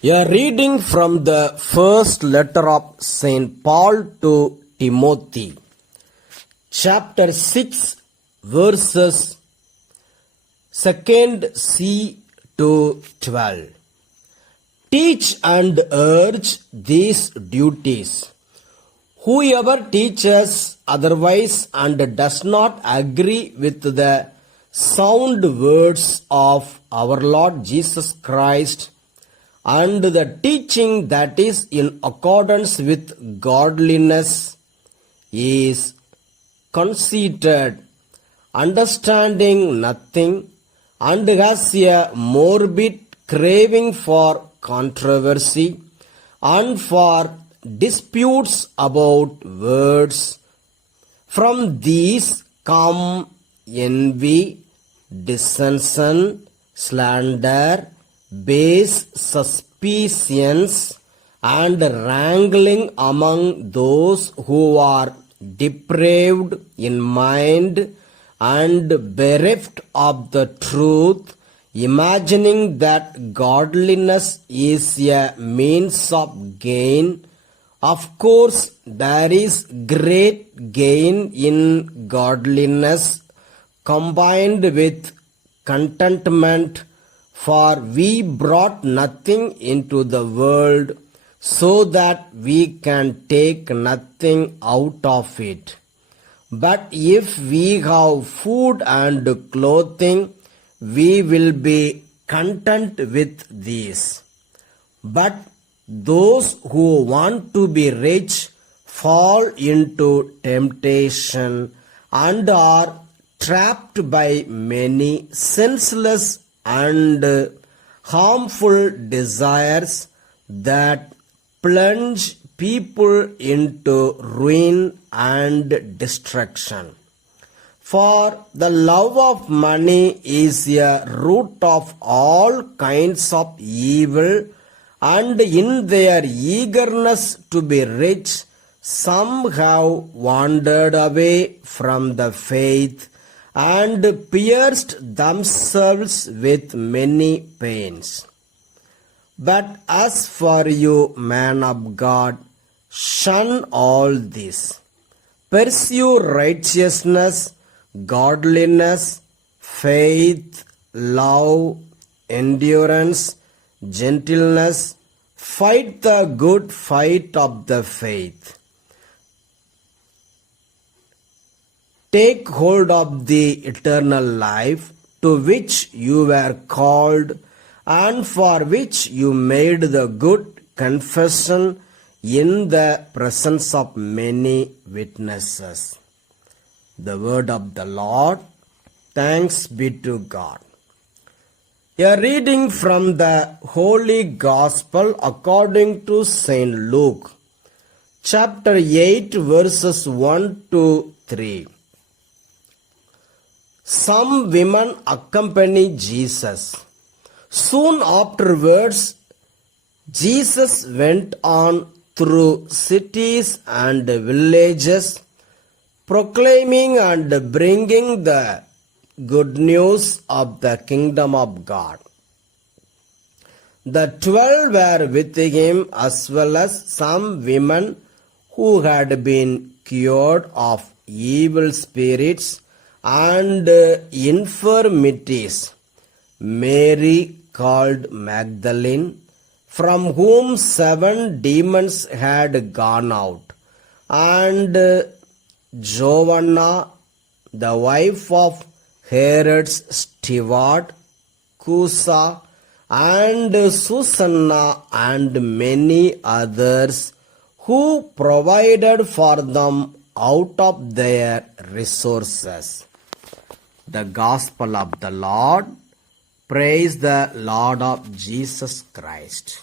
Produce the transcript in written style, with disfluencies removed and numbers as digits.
A reading from the first letter of St. Paul to Timothy, chapter 6, verses 2 C to 12. Teach and urge these duties. Whoever teaches otherwise and does not agree with the sound words of our Lord Jesus Christ and the teaching that is in accordance with godliness is conceited, understanding nothing, and has a morbid craving for controversy and for disputes about words. From these come envy, dissension, slander, base suspicions, and wrangling among those who are depraved in mind and bereft of the truth, imagining that godliness is a means of gain. Of course, there is great gain in godliness combined with contentment, for we brought nothing into the world, so that we can take nothing out of it. But if we have food and clothing, we will be content with these. But those who want to be rich fall into temptation and are trapped by many senseless and harmful desires that plunge people into ruin and destruction. For the love of money is a root of all kinds of evil, and in their eagerness to be rich, some have wandered away from the faith and pierced themselves with many pains. But as for you, man of God, shun all this. Pursue righteousness, godliness, faith, love, endurance, gentleness. Fight the good fight of the faith. Take hold of the eternal life to which you were called and for which you made the good confession in the presence of many witnesses. The word of the Lord. Thanks be to God. A reading from the Holy Gospel according to St. Luke, chapter 8, verses 1 to 3. Some women accompany Jesus. Soon afterwards, Jesus went on through cities and villages, proclaiming and bringing the good news of the kingdom of God. The 12 were with him, as well as some women who had been cured of evil spirits and infirmities. Mary called Magdalene, from whom 7 demons had gone out, and Joanna, the wife of Herod's steward, Chuza, and Susanna, and many others who provided for them out of their resources. The Gospel of the Lord. Praise the Lord of Jesus Christ.